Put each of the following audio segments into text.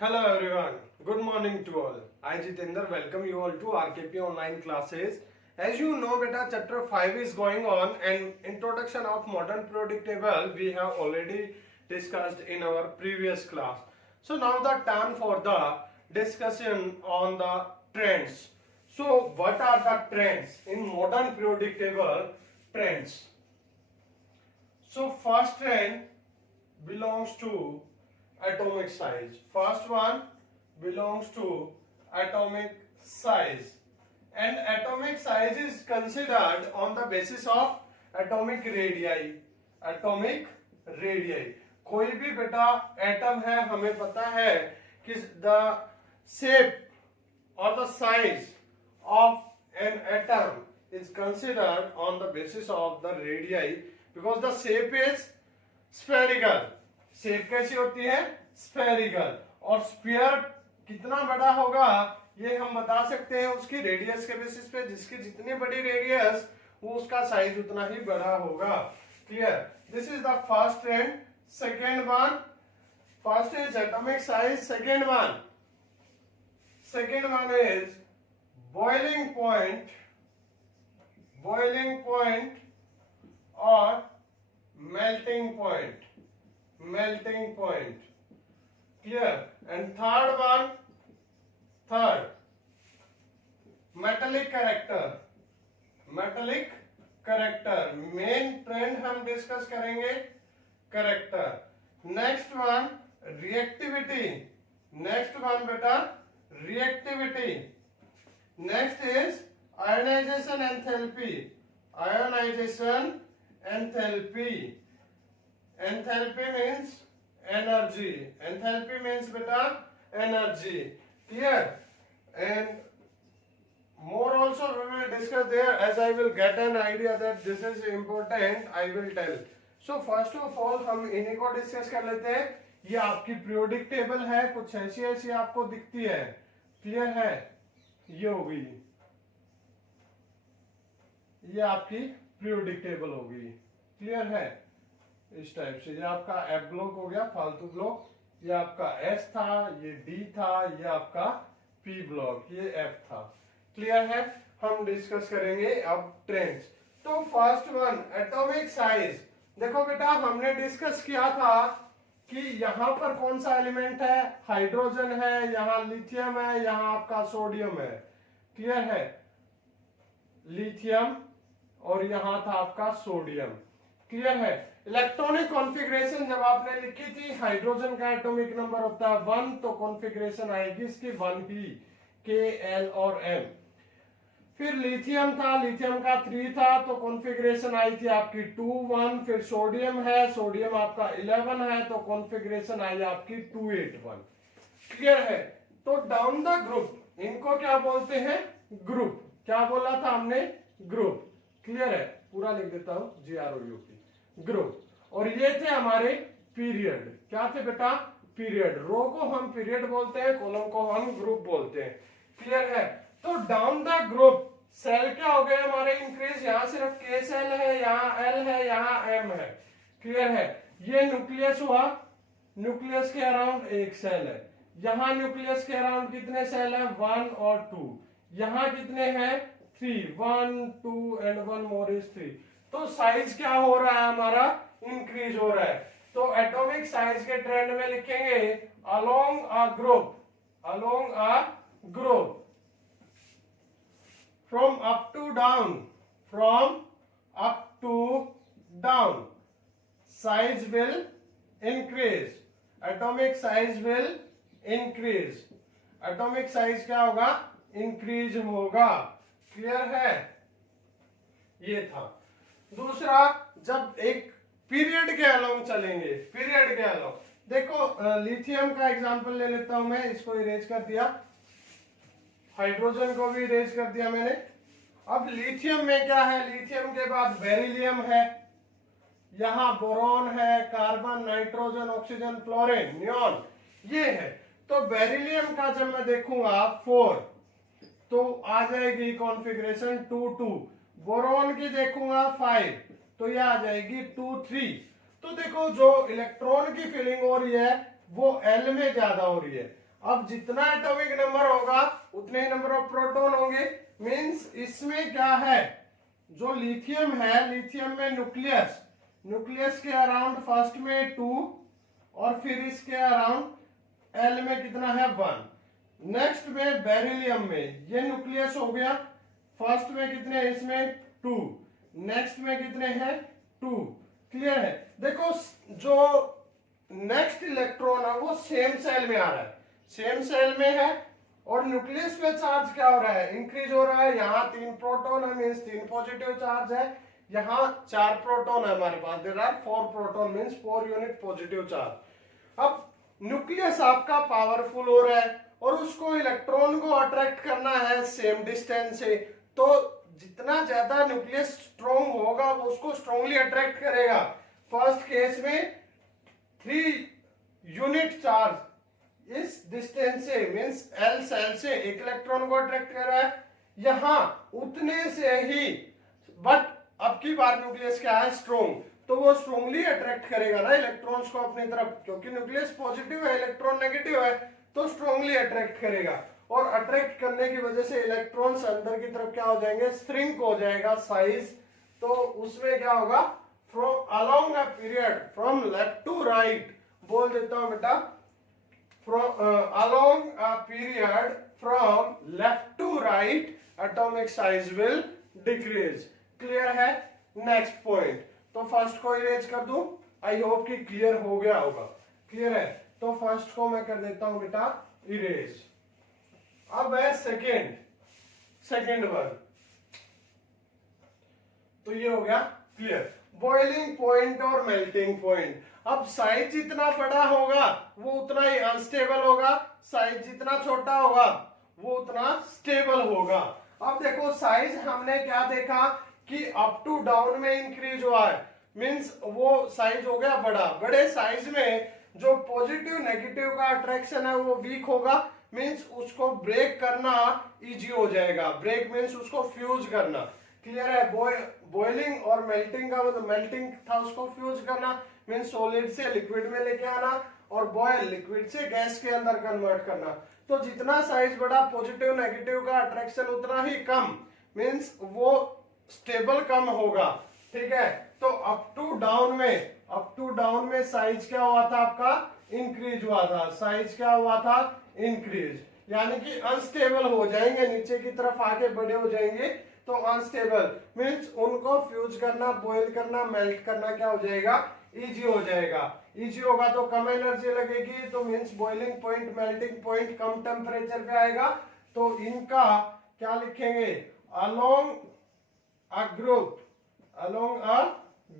Hello everyone, good morning to all. I Jitendra welcome you all to RKP online classes. As you know beta chapter 5 is going on and introduction of modern periodic table we have already discussed in our previous class. So now the time for the discussion on the trends. So what are the trends in modern periodic table trends? So first trend belongs to atomic size. First one belongs to atomic size, and atomic size is considered on the basis of atomic radii. atomic radii, कोई भी बेटा atom है, हमें पता है कि the shape or the size of an atom is considered on the basis of the radii because the shape is spherical. Shape कैसी होती है? स्फेरिकल. और स्फीयर कितना बड़ा होगा ये हम बता सकते हैं उसकी रेडियस के बेसिस पे. जिसकी जितनी बड़ी रेडियस वो उसका साइज उतना ही बड़ा होगा. Clear? This is the first trend. Second one, first is atomic size. Second one is boiling point और melting point. Clear? And third, metallic character. Main trend हम डिस्कस करेंगे character. Next one reactivity. Next is ionisation enthalpy. Enthalpy means energy. Enthalpy means beta energy. Clear? And more also we will discuss there as I will get an idea that this is important. I will tell. So first of all हम इन्हीं को discuss कर लेते हैं. ये आपकी periodic table है, कुछ ऐसी आपको दिखती है. क्लियर है? ये होगी, ये आपकी पीरियोडिक टेबल होगी. क्लियर है? इस टाइप से ये आपका एफ ब्लॉक हो गया, फालतू ब्लॉक. ये आपका एस था, ये डी था, ये आपका पी ब्लॉक, ये एफ था. क्लियर है? हम डिस्कस करेंगे अब ट्रेंड्स. तो फर्स्ट वन एटॉमिक साइज. देखो बेटा हमने डिस्कस किया था कि यहाँ पर कौन सा एलिमेंट है? हाइड्रोजन है, यहाँ लिथियम है, यहाँ आपका सोडियम है. क्लियर है? लिथियम और यहाँ था आपका सोडियम. क्लियर है? इलेक्ट्रॉनिक कॉन्फ़िगरेशन जब आपने लिखी थी, हाइड्रोजन का एटॉमिक नंबर होता है 1, तो कॉन्फ़िगरेशन आएगी इसकी 1 ही, के एल और एम. फिर लिथियम था, लिथियम का 3 था, तो कॉन्फ़िगरेशन आई थी आपकी 2 1. फिर सोडियम है, सोडियम आपका 11 है, तो कॉन्फ़िगरेशन आई आपकी 2 8 1. क्लियर है? तो डाउन द ग्रुप इनको क्या बोलते हैं? ग्रुप. क्या बोला था हमने? ग्रुप. क्लियर है? पूरा लिख देता हूं, GROUP, ग्रुप. और ये थे हमारे पीरियड. क्या थे बेटा? पीरियड. रो को हम पीरियड बोलते हैं, कॉलम को हम ग्रुप बोलते हैं. क्लियर है? तो डाउन द ग्रुप सेल क्या हो गए हमारे? इंक्रीज. यहाँ सिर्फ के सेल है, यहाँ एल है, यहाँ एम है. क्लियर है? ये न्यूक्लियस हुआ, न्यूक्लियस के अराउंड एक सेल है. यहाँ न्यूक्लियस के अराउंड कितने सेल है? 1 और 2. यहाँ कितने हैं? 3. 1 2 एंड 1 मोर इज 3. तो साइज क्या हो रहा है हमारा? इंक्रीज हो रहा है. तो एटॉमिक साइज के ट्रेंड में लिखेंगे along a group from up to down size will increase. Atomic size will increase. Atomic size क्या होगा? इंक्रीज होगा. क्लियर है? ये था. दूसरा, जब एक पीरियड के अलोंग चलेंगे, पीरियड के अलोंग, देखो लिथियम का एग्जांपल ले लेता हूं मैं. इसको इरेज कर दिया, हाइड्रोजन को भी इरेज कर दिया मैंने. अब लिथियम में क्या है? लिथियम के बाद बेरिलियम है, यहाँ बोरॉन है, carbon, nitrogen, oxygen, fluorine, neon, ये है. तो बेरिलियम का जब मैं देखूंगा 4, तो आ जाएगी कॉन्फ़िगरेशन 2 2. बोरॉन की देखूंगा 5, तो ये आ जाएगी 2 3. तो देखो जो इलेक्ट्रॉन की फिलिंग हो रही है वो एल में ज्यादा हो रही है. अब जितना एटॉमिक नंबर होगा उतने ही नंबर ऑफ प्रोटॉन होंगे। मींस इसमें क्या है, जो लिथियम है, लिथियम में न्यूक्लियस, न्यूक्लियस के अराउंड फर्स्ट में 2 और फिर इसके अराउंड एल में कितना है 1। नेक्स्ट में बेरिलियम में ये न्यूक्लियस हो गया, फर्स्ट में कितने, इसमें 2, नेक्स्ट में कितने हैं 2। क्लियर है। देखो जो नेक्स्ट इलेक्ट्रॉन है वो सेम सेल में आ रहा है, सेम सेल में है, और न्यूक्लियस पे चार्ज क्या हो रहा है, इंक्रीज हो रहा है। यहाँ 3 प्रोटॉन है, मींस 3 पॉजिटिव चार्ज है, यहाँ 4 प्रोटॉन है हमारे पास, there are 4 proton means 4 unit positive charge. अब न्यूक्लियस आपका पावरफुल हो रहा है और उसको इलेक्ट्रॉन को अट्रैक्ट करना है सेम डिस्टेंस से, तो जितना ज्यादा न्यूक्लियस स्ट्रॉन्ग होगा वो उसको स्ट्रॉन्गली अट्रैक्ट करेगा। फर्स्ट केस में 3 यूनिट चार्ज इस डिस्टेंस से मींस एल सेल से एक इलेक्ट्रॉन को अट्रैक्ट कर रहा है, यहां उतने से ही, बट अब की बार न्यूक्लियस क्या है, स्ट्रॉन्ग, तो वो स्ट्रॉन्गली अट्रैक्ट करेगा ना इलेक्ट्रॉन्स को अपनी तरफ, क्योंकि न्यूक्लियस पॉजिटिव है, इलेक्ट्रॉन नेगेटिव है, तो स्ट्रॉन्गली अट्रैक्ट करेगा। और अट्रैक्ट करने की वजह से इलेक्ट्रॉन्स अंदर की तरफ क्या हो जाएंगे, श्रिंक हो जाएगा साइज। तो उसमें क्या होगा, from along a period from left to right, बोल देता हूं बेटा, from along a period from left to right atomic size will decrease. Clear है। नेक्स्ट पॉइंट, तो फर्स्ट को इरेज कर दूं, आई होप कि क्लियर हो गया होगा। क्लियर है, तो फर्स्ट को मैं कर देता हूं बेटा इरेज। अब है सेकेंड वन, तो ये हो गया क्लियर। बॉइलिंग पॉइंट और मेल्टिंग पॉइंट, अब साइज जितना बड़ा होगा वो उतना ही अनस्टेबल होगा, साइज जितना छोटा होगा वो उतना स्टेबल होगा। अब देखो साइज हमने क्या देखा कि अप टू डाउन में इंक्रीज हुआ है, मींस वो साइज हो गया बड़ा, बड़े साइज में जो पॉजिटिव नेगेटिव का अट्रैक्शन है वो वीक होगा, मींस उसको ब्रेक करना इजी हो जाएगा। ब्रेक मींस उसको फ्यूज करना। क्लियर है। बॉइलिंग और मेल्टिंग का मतलब, मेल्टिंग था उसको फ्यूज करना, मींस सॉलिड से लिक्विड में लेके आना, और बॉयल लिक्विड से गैस के अंदर कन्वर्ट करना। तो जितना साइज बड़ा पॉजिटिव नेगेटिव का अट्रैक्शन उतना ही कम, मींस वो स्टेबल कम होगा। ठीक है। तो अप टू डाउन में साइज क्या हुआ था आपका, इंक्रीज हुआ था, साइज क्या हुआ था, इंक्रीज, यानी कि अनस्टेबल हो जाएंगे, नीचे की तरफ आके बड़े हो जाएंगे, तो अनस्टेबल मींस उनको फ्यूज करना, बॉईल करना, मेल्ट करना क्या हो जाएगा, इजी हो जाएगा। इजी होगा तो कम एनर्जी लगेगी, तो means boiling point, melting point कम टेम्परेचर पे आएगा। तो इनका क्या लिखेंगे, अलोंग अ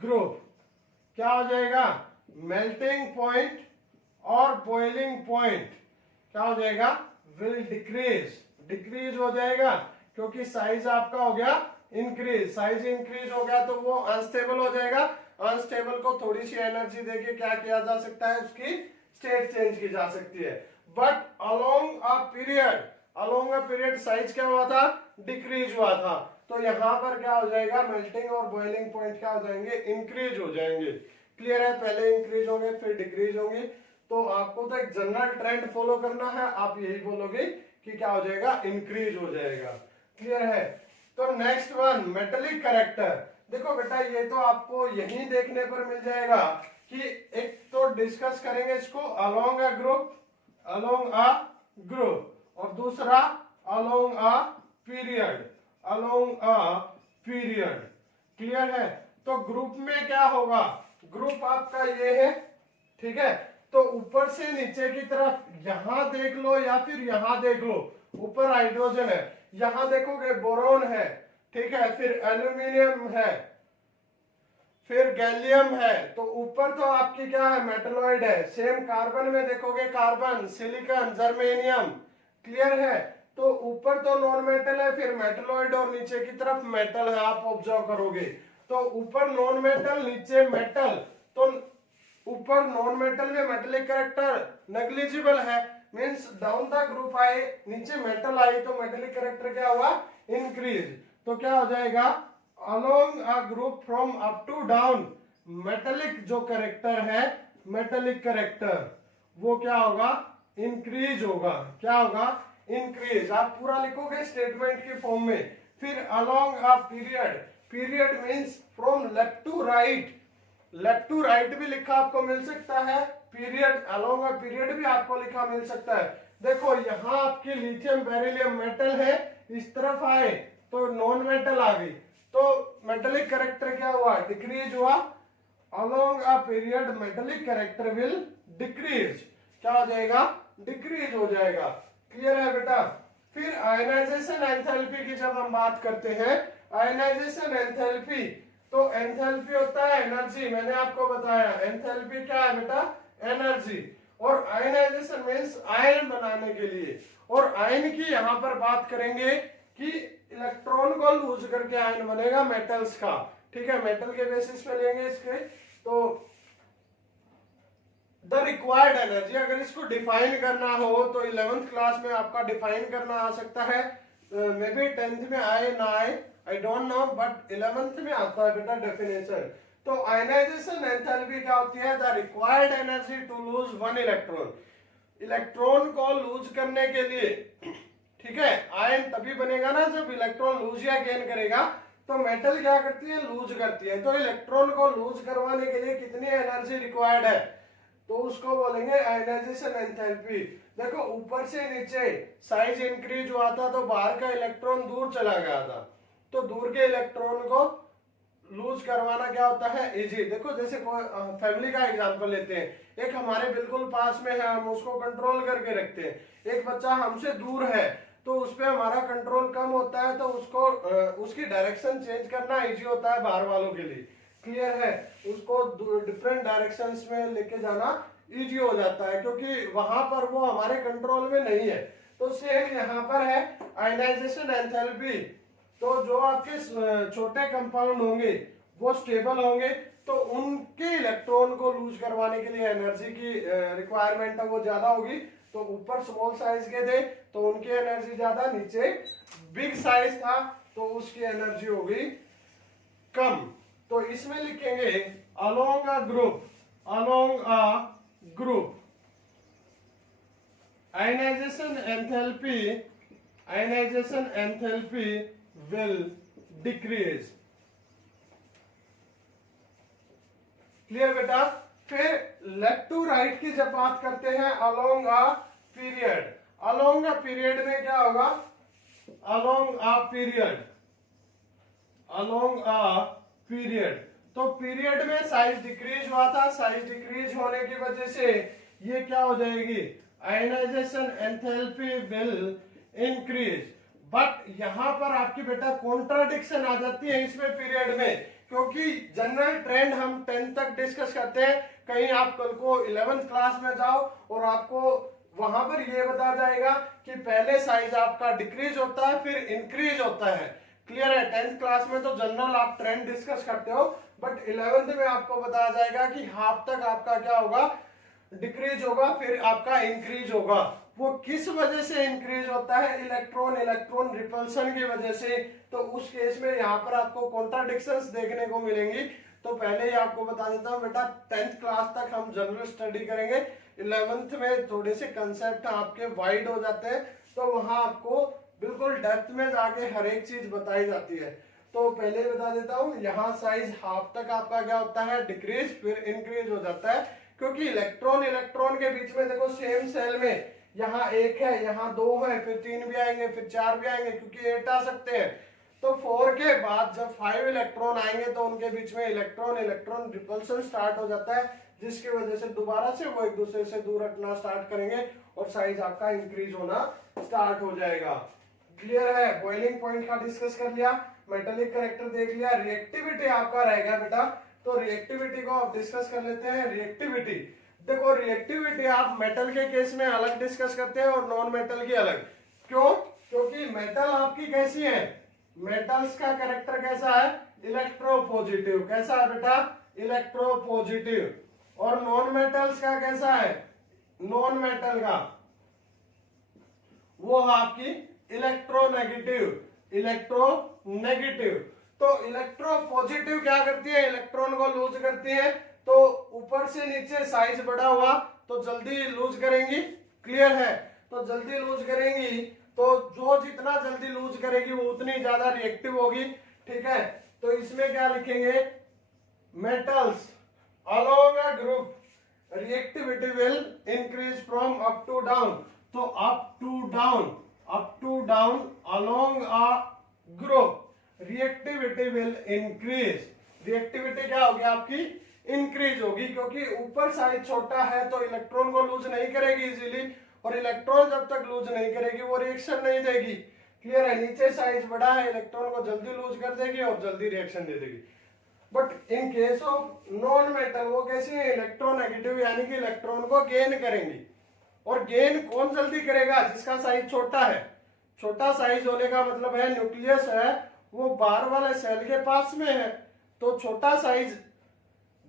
ग्रुप क्या हो जाएगा, मेल्टिंग पॉइंट और बॉइलिंग पॉइंट क्या हो जाएगा, विल डिक्रीज हो जाएगा, क्योंकि साइज आपका हो गया इंक्रीज। साइज इंक्रीज हो गया तो वो अनस्टेबल हो जाएगा। अनस्टेबल को थोड़ी सी एनर्जी देके क्या किया जा सकता है, उसकी स्टेट चेंज की जा सकती है। But along a period size क्या हुआ था, डिक्रीज हुआ था। तो यहां पर क्या हो जाएगा, मेल्टिंग और बॉइलिंग पॉइंट क्या हो जाएंगे, इंक्रीज हो जाएंगे। क्लियर है। पहले इंक्रीज होंगे फिर डिक्रीज होंगे। तो आपको तो एक जनरल ट्रेंड फॉलो करना है, आप यही बोलोगे कि क्या हो जाएगा, इंक्रीज हो जाएगा। क्लियर है। तो नेक्स्ट वन, मेटेलिक कैरेक्टर। देखो बेटा ये तो आपको यही देखने पर मिल जाएगा कि एक तो डिस्कस करेंगे इसको अलोंग अ ग्रुप, और दूसरा अलोंग अ पीरियड। क्लियर है। तो ग्रुप में क्या होगा, ग्रुप आपका ये है, ठीक है। तो ऊपर से नीचे की तरफ यहां देख लो या फिर यहां देख लो, ऊपर हाइड्रोजन है, यहां देखोगे बोरोन है, ठीक है, फिर एल्यूमिनियम है, फिर गैलियम है। तो ऊपर तो आपकी क्या है, मेटलॉइड है। सेम कार्बन में देखोगे कार्बन, सिलिकॉन, जर्मेनियम। क्लियर है। तो ऊपर तो नॉन मेटल है, फिर मेटलॉइड, और नीचे की तरफ मेटल है, आप ऑब्जर्व करोगे। तो ऊपर नॉन मेटल, नीचे मेटल, तो ऊपर नॉन मेटल में मेटेलिक कैरेक्टर नेग्लिजिबल है, मींस डाउन द ग्रुप आए, नीचे मेटल आई, तो मेटेलिक कैरेक्टर क्या हुआ, इंक्रीज। तो क्या हो जाएगा, along a group from up to down, metallic जो कैरेक्टर है, मेटेलिक कैरेक्टर वो क्या होगा, इंक्रीज होगा। क्या होगा? इंक्रीज। आप पूरा लिखोगे स्टेटमेंट के फॉर्म में। फिर along a period, period means from left to right, left to right भी लिखा आपको मिल सकता है, पीरियड अलोंग अ पीरियड भी आपको लिखा मिल सकता है। देखो यहाँ आपकी लिथियम बेरिलियम मेटल है, इस तरफ आए तो नॉन मेटल आ गई, तो मेटेलिक कैरेक्टर क्या हुआ? डिक्रीज हुआ। Along a period metallic character will decrease. क्या हो जाएगा? डिक्रीज हो जाएगा। क्लियर है बेटा? फिर आयनाइजेशन एंथैल्पी की जब हम बात करते हैं, आयनाइजेशन एंथैल्पी, तो एंथैल्पी होता है एनर्जी। मैंने आपको बताया एंथैल्पी क्या है बेटा? एनर्जी। और आयनाइजेशन मींस आयन बनाने के लिए। और आयन की यहाँ पर बात करेंगे कि इलेक्ट्रॉन को लूज करके आयन बनेगा मेटल्स का। ठीक है, मेटल के बेसिस पे लेंगे इसके। तो द रिक्वायर्ड एनर्जी, अगर इसको डिफाइन करना हो तो 11th क्लास में आपका डिफाइन करना आ सकता है, मे बी 10th में आए ना आए, I don't know, but 11th में आता है बेटा डेफिनेशन। तो आयनाइजेशन एंथैल्पी क्या होती है? The required energy to lose one electron, electron को लूज करने के लिए। ठीक है, आयन तभी बनेगा ना जब इलेक्ट्रॉन लूज या गेन करेगा। तो मेटल क्या करती है? लूज करती है। तो इलेक्ट्रॉन को लूज करवाने के लिए कितनी एनर्जी रिक्वायर्ड है? तो उसको बोलेंगे आयनाइजेशन एंथैल्पी। देखो ऊपर से नीचे साइज इंक्रीज हुआ था तो बाहर का इलेक्ट्रॉन दूर चला गया था, तो दूर के इलेक्ट्रॉन को लूज करवाना क्या होता है? इजी। देखो जैसे फैमिली का एग्जांपल लेते हैं, एक हमारे बिल्कुल पास में है, हम उसको कंट्रोल करके रखते हैं। एक बच्चा हमसे दूर है तो उस पर हमारा कंट्रोल कम होता है, तो उसको उसकी डायरेक्शन चेंज करना इजी होता है बाहर वालों के लिए। क्लियर है? उसको डिफरेंट डायरेक्शंस में लेके जाना इजी हो जाता है, क्योंकि वहां पर वो हमारे कंट्रोल में नहीं है। तो सेम यहाँ पर है आयनाइजेशन एंथैल्पी। तो जो आपके छोटे कंपाउंड होंगे वो स्टेबल होंगे, तो उनके इलेक्ट्रॉन को लूज करवाने के लिए एनर्जी की रिक्वायरमेंट है वो ज्यादा होगी। तो ऊपर स्मॉल साइज के थे तो उनकी एनर्जी ज्यादा, नीचे बिग साइज था तो उसकी एनर्जी होगी कम। तो इसमें लिखेंगे along a group, along a group ionization enthalpy will decrease. Clear बेटा? फिर लेफ्ट टू राइट की जब बात करते हैं along a period, along a period में क्या होगा? Along a period, along a period, तो पीरियड में साइज डिक्रीज हुआ था, साइज डिक्रीज होने की वजह से ये क्या हो जाएगी? Ionization enthalpy will increase. But यहां पर आपकी बेटा कॉन्ट्राडिक्शन आ जाती है इसमें पीरियड में, क्योंकि जनरल ट्रेंड हम 10th तक डिस्कस करते हैं। कहीं आप कल को 11th क्लास में जाओ और आपको वहां पर ये बताया जाएगा कि पहले साइज आपका डिक्रीज होता है फिर इंक्रीज होता है। क्लियर है? 10th क्लास में तो जनरल आप ट्रेंड डिस्कस करते हो, बट 11th में आपको बताया जाएगा कि हाफ तक आपका क्या होगा? डिक्रीज होगा, फिर आपका इंक्रीज होगा। वो किस वजह से इंक्रीज होता है? इलेक्ट्रॉन इलेक्ट्रॉन रिपल्सन की वजह से। तो उस केस में यहाँ पर आपको कॉन्ट्राडिक्शंस देखने को मिलेंगी। तो पहले ही आपको बता देता हूँ बेटा, 10th क्लास तक हम जनरल स्टडी करेंगे, 11th में थोड़े से कंसेप्ट आपके वाइड हो जाते हैं, तो वहां आपको बिल्कुल डेप्थ में जाके हर एक चीज बताई जाती है। तो पहले ही बता देता हूँ, यहाँ साइज हाफ तक आपका क्या होता है? डिक्रीज, फिर इंक्रीज हो जाता है, क्योंकि इलेक्ट्रॉन इलेक्ट्रॉन के बीच में देखो सेम सेल में यहाँ एक है, यहाँ दो है, फिर 3 भी आएंगे, फिर 4 भी आएंगे, क्योंकि 8 आ सकते हैं। तो 4 के बाद जब 5 इलेक्ट्रॉन आएंगे तो उनके बीच में इलेक्ट्रॉन इलेक्ट्रॉन रिपल्सन स्टार्ट हो जाता है, जिसकी वजह से दोबारा से वो एक दूसरे से दूर हटना स्टार्ट करेंगे और साइज आपका इंक्रीज होना स्टार्ट हो जाएगा। क्लियर है? बॉइलिंग पॉइंट का डिस्कस कर लिया, मेटेलिक कैरेक्टर देख लिया, रिएक्टिविटी आपका रह गया बेटा। तो रिएक्टिविटी को आप डिस्कस कर लेते हैं। रिएक्टिविटी देखो, रिएक्टिविटी आप मेटल के केस में अलग डिस्कस करते हैं और नॉन मेटल की अलग। क्यों? क्योंकि मेटल आपकी कैसी है? मेटल्स का कैरेक्टर कैसा है? इलेक्ट्रोपॉजिटिव। कैसा है बेटा? इलेक्ट्रोपॉजिटिव। और नॉन मेटल्स का कैसा है? नॉन मेटल का वो आपकी इलेक्ट्रोनेगेटिव, इलेक्ट्रोनेगेटिव। तो इलेक्ट्रोपॉजिटिव क्या करती है? इलेक्ट्रॉन को लूज करती है। तो ऊपर से नीचे साइज बड़ा हुआ तो जल्दी लूज करेंगी, क्लियर है? तो जल्दी लूज करेंगी तो जो जितना जल्दी लूज करेगी वो उतनी ज्यादा रिएक्टिव होगी, ठीक है? तो इसमें क्या लिखेंगे, metals along a group reactivity will increase from up to down. तो up to down along a group reactivity will increase. Reactivity क्या होगी आपकी, इंक्रीज होगी, क्योंकि ऊपर साइज छोटा है तो इलेक्ट्रॉन को लूज नहीं करेगी इजीली, और इलेक्ट्रॉन जब तक लूज नहीं करेगी वो रिएक्शन नहीं देगी। क्लियर है? नीचे साइज बड़ा है, इलेक्ट्रॉन को जल्दी लूज कर देगी और जल्दी रिएक्शन दे देगी। But in case of non metal वो कैसे है, इलेक्ट्रोनेगेटिव, यानी कि इलेक्ट्रॉन को गेन करेंगी। और गेन कौन जल्दी करेगा, जिसका साइज छोटा है। छोटा साइज होने का मतलब है न्यूक्लियस है वो बाहर वाले सेल के पास में है, तो छोटा साइज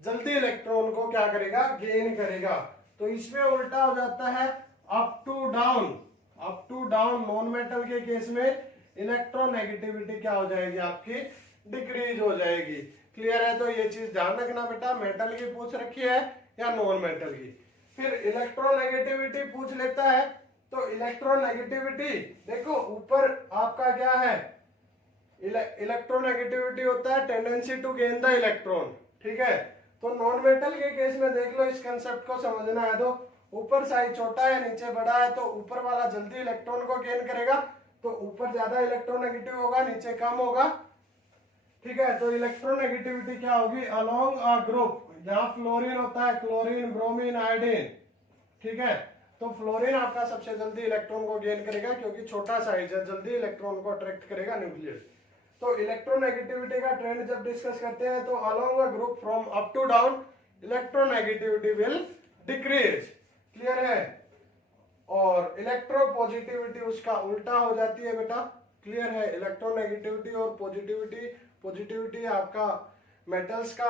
जल्दी इलेक्ट्रॉन को क्या करेगा, गेन करेगा। तो इसमें उल्टा हो जाता है up to down non metal के केस में इलेक्ट्रोनेगेटिविटी क्या हो जाएगी आपकी, डिक्रीज हो जाएगी। क्लियर है? तो ये चीज ध्यान रखना बेटा, मेटल की पूछ रखी है या नॉन मेटल की। फिर इलेक्ट्रोनेगेटिविटी पूछ लेता है, तो इलेक्ट्रोनेगेटिविटी देखो ऊपर आपका क्या है, इलेक्ट्रोनेगेटिविटी होता है tendency to gain the electron, ठीक है? तो नॉन मेटल के केस में देख लो, इस कंसेप्ट को समझना है तो ऊपर साइज छोटा है नीचे बड़ा है, तो ऊपर वाला जल्दी इलेक्ट्रॉन को गेन करेगा, तो ऊपर ज्यादा इलेक्ट्रोनेगेटिव होगा नीचे कम होगा, ठीक है? तो इलेक्ट्रोनेगेटिविटी क्या होगी, अलोंग अ ग्रुप। जहां फ्लोरीन होता है, क्लोरीन, ब्रोमीन, आयोडीन, ठीक है? तो फ्लोरीन आपका सबसे जल्दी इलेक्ट्रॉन को गेन करेगा क्योंकि छोटा साइज है, जल्दी इलेक्ट्रॉन को अट्रैक्ट करेगा न्यूक्लियस। तो इलेक्ट्रोनेगेटिविटी का ट्रेंड जब डिस्कस करते हैं तो along a group from up to down electronegativity will decrease. Clear है? और इलेक्ट्रोपॉजिटिविटी उसका उल्टा हो जाती है बेटा। क्लियर है? इलेक्ट्रोनेगेटिविटी और पॉजिटिविटी आपका मेटल्स का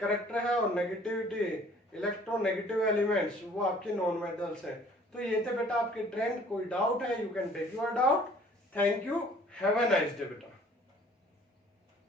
करेक्टर है, और नेगेटिविटी इलेक्ट्रोनेगेटिव एलिमेंट्स वो आपके नॉन मेटल्स हैं। तो ये थे बेटा आपके ट्रेंड। कोई डाउट है, you can take your doubt. Thank you, have a nice day बेटा।